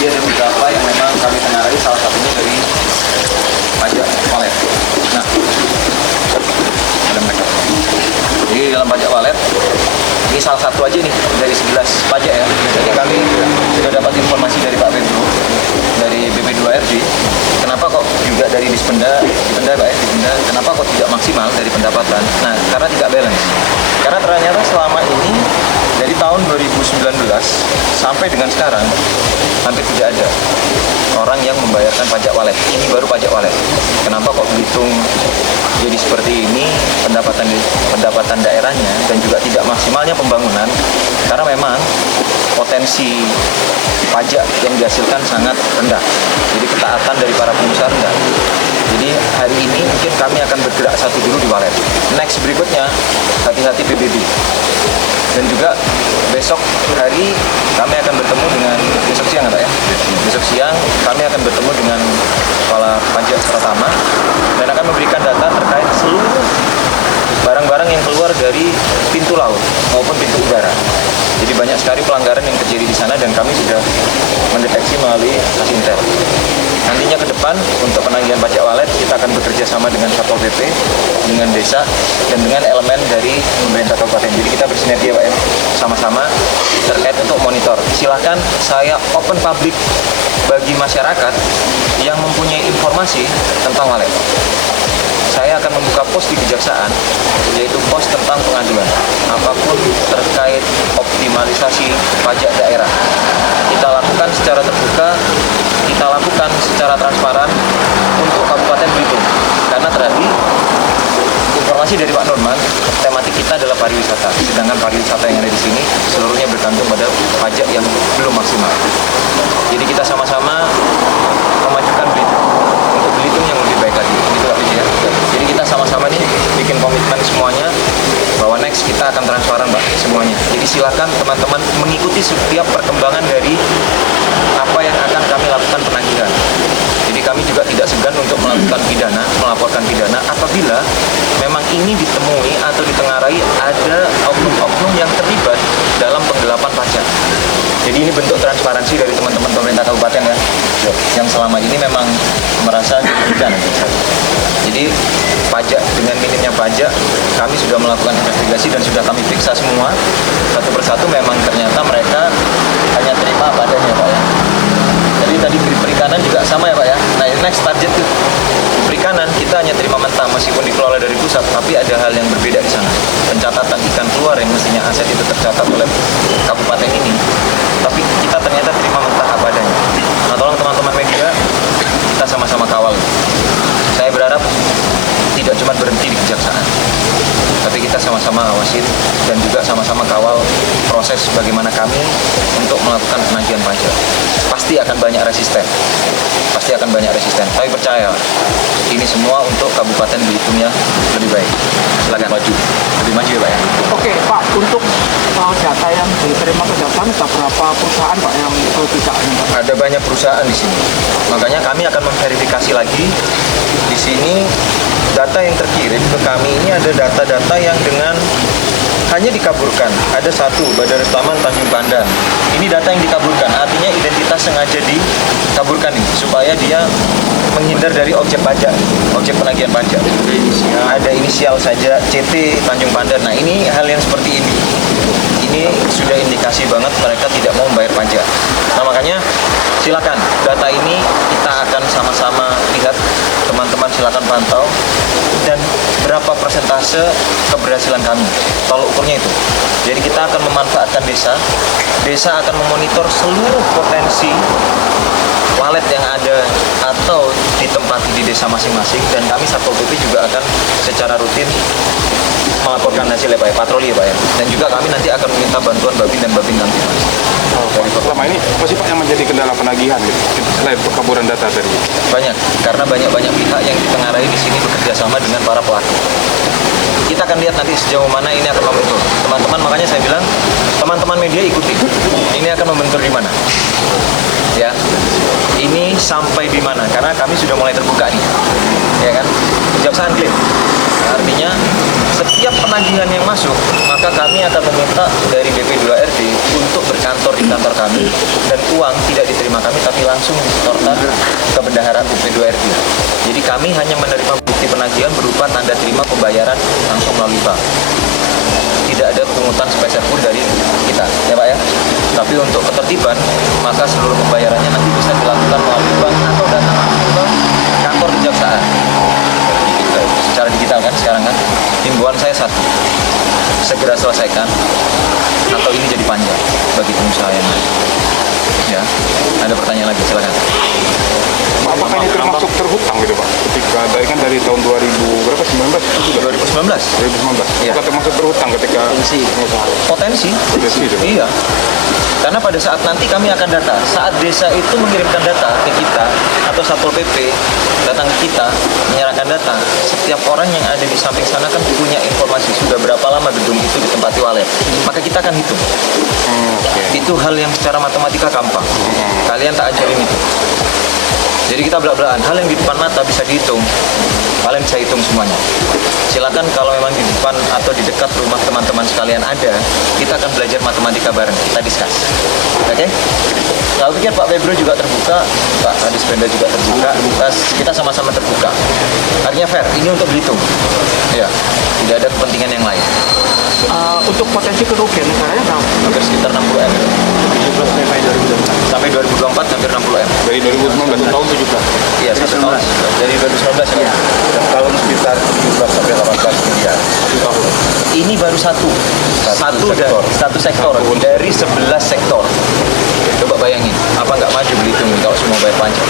Jadi ada beberapa yang memang kami tengarai, salah satunya dari pajak walet. Nah, ada mereka. Jadi dalam pajak walet, ini salah satu aja nih dari 11 pajak ya. Jadi kami sudah dapat informasi dari Pak Pedro, dari BP2RD. Kenapa kok juga dari Dispenda Pak ya, Dispenda, kenapa kok tidak maksimal dari pendapatan? Nah, karena tidak balance. Karena ternyata selama ini dari tahun 2019 sampai dengan sekarang hampir tidak ada orang yang membayarkan pajak walet. Ini baru pajak walet. Kenapa kok Belitung jadi seperti ini pendapatan daerahnya dan juga tidak maksimalnya pembangunan? Karena memang potensi pajak yang dihasilkan sangat rendah. Jadi ketaatan dari para pengusaha rendah. Jadi hari ini mungkin kami akan bergerak satu dulu di walet. Next berikutnya hati-hati PBB. Dan juga besok hari kami akan bertemu dengan, besok siang Pak ya? Besok siang kami akan bertemu dengan kepala pajak pertama dan akan memberikan data terkait seluruh barang-barang yang keluar dari pintu laut maupun pintu udara. Jadi banyak sekali pelanggaran yang terjadi di sana dan kami sudah mendeteksi melalui Intel. Nantinya ke depan untuk penagihan pajak walet kita akan bekerja sama dengan Satpol PP, dengan desa, dan dengan elemen dari pemerintah kabupaten. Jadi kita bersinergi ya Pak ya, sama-sama terkait untuk monitor. Silakan saya open public bagi masyarakat yang mempunyai informasi tentang walet. Saya akan membuka pos di Kejaksaan, yaitu pos tentang pengaduan. Apapun terkait optimalisasi pajak daerah. Kita lakukan secara terbuka, kita lakukan secara transparan untuk Kabupaten Belitung. Karena tadi informasi dari Pak Norman, tematik kita adalah pariwisata. Sedangkan pariwisata yang ada di sini seluruhnya bergantung pada pajak yang belum maksimal. Jadi kita sama-sama memajukan Belitung untuk Belitung yang lebih baik lagi. Gitu Pak Biji ya. Jadi kita sama-sama nih bikin komitmen semuanya bahwa next kita akan transparan Pak semuanya. Jadi silakan teman-teman mengikuti setiap perkembangan dari apa yang akan kami lakukan penagihan. Jadi kami juga tidak segan untuk melaporkan pidana apabila memang ini ditemui atau ditengarai ada oknum-oknum yang terlibat dalam penggelapan pajak. Jadi ini bentuk transparansi dari teman-teman pemerintah kabupaten ya, yang selama ini memang merasa dirugikan. Jadi pajak, dengan minimnya pajak, kami sudah melakukan investigasi dan sudah kami periksa semua satu persatu. Memang ternyata mereka hanya terima apa adanya Pak ya. Jadi tadi perikanan juga sama ya Pak ya. Nah next target itu perikanan kita hanya terima mentah meskipun dikelola dari pusat, tapi ada hal yang berbeda di sana. Pencatatan ikan keluar yang mestinya aset itu tercatat oleh kabupaten ini, tapi kita ternyata terima mentah apa adanya. Nah tolong teman-teman media, kita sama-sama kawal. Saya berharap tidak cuma berhenti di Kejaksaan, tapi kita sama-sama awasin dan juga sama-sama kawal proses bagaimana kami untuk melakukan penagihan pajak. Pasti akan banyak resisten, tapi percaya ini semua untuk Kabupaten Belitung yang lebih baik. Silakan maju, lebih maju ya Pak ya. Oke Pak, untuk data yang diterima Kejaksaan ada berapa perusahaan Pak yang tidak ini Pak? Ada banyak perusahaan di sini, makanya kami akan memverifikasi lagi di sini. Data yang terkirim ke kami ini ada data-data yang dengan hanya dikaburkan. Ada satu, Badan Taman Tanjung Pandan. Ini data yang dikaburkan, artinya identitas sengaja dikaburkan nih, supaya dia menghindar dari objek pajak, objek penagihan pajak. Ada inisial saja, CT Tanjung Pandan. Nah ini hal yang seperti ini. Ini sudah indikasi banget mereka tidak mau membayar pajak. Nah makanya silakan data ini kita akan sama-sama lihat, teman-teman silakan pantau dan berapa persentase keberhasilan kami. Tolak ukurnya itu. Jadi kita akan memanfaatkan desa akan memonitor seluruh potensi walet yang ada atau ditempati di desa masing-masing, dan kami Satpol PP juga akan secara rutin melaporkan hasil ya Pak ya, patroli ya Pak ya. Dan juga kami nanti akan meminta bantuan Babin dan Babin nanti Mas. Selama ini apa sih Pak yang menjadi kendala penagihan gitu, selain perkaburan data tadi? Banyak, karena banyak pihak yang ditengarai di sini bekerja sama dengan para pelaku. Kita akan lihat nanti sejauh mana ini akan membentur. Teman-teman, makanya saya bilang, teman-teman media ikuti. Ini akan membentur di mana? Ya, ini sampai di mana? Karena kami sudah mulai terbuka nih, ya kan? Kejaksaan klaim. Artinya setiap penagihan yang masuk, maka kami akan meminta dari BP2RD untuk berkantor di kantor kami, dan uang tidak diterima kami tapi langsung disetorkan ke bendahara UP2RT. Jadi kami hanya menerima bukti penagihan berupa tanda terima pembayaran langsung melalui bank. Tidak ada pungutan sepeser pun dari kita, ya Pak ya. Tapi untuk ketertiban, maka seluruh pembayarannya nanti bisa dilakukan melalui bank atau datang langsung ke kantor kejaksaan. Secara digital kan sekarang kan. Himbauan saya satu, segera selesaikan atau ini jadi panjang bagi pengusaha yang lain. Ya, ada pertanyaan lagi, silakan. Apakah ini termasuk terhutang gitu Pak? Ketika dari tahun 2000 berapa 19 itu juga 2019 2019. Iya. Apakah termasuk berhutang ketika potensi. Potensi itu. Iya. Karena pada saat nanti kami akan data, saat desa itu mengirimkan data ke kita atau Satpol PP datang ke kita menyerahkan data, setiap orang yang ada di samping sana kan punya informasi sudah berapa lama gedung itu ditempati walet. Maka kita akan hitung. Itu hal yang secara matematika gampang. Kalian tak ajarin itu. Jadi kita belak-belakan, hal yang di depan mata bisa dihitung. Kalian bisa hitung semuanya. Silakan kalau memang di depan atau di dekat rumah teman-teman sekalian ada, kita akan belajar matematika bareng, kita discuss. Oke? Saya pikir Pak Febro juga terbuka, Pak Kadis Penda juga terbuka, kita sama-sama terbuka. Artinya fair, ini untuk dihitung. Ya, tidak ada kepentingan yang lain. Untuk potensi kerugian negaranya berapa? Hampir sekitar 60 M. Sampai 2024 hampir 60 M. Dari 2019 tahun 17. Iya, 1 tahun. Dari 2019 ya. Tahun sekitar 17 sampai 18 miliar. Ini baru satu sektor dari 11 sektor. Coba bayangin, apa nggak maju belitung kalau semua bayar pajak?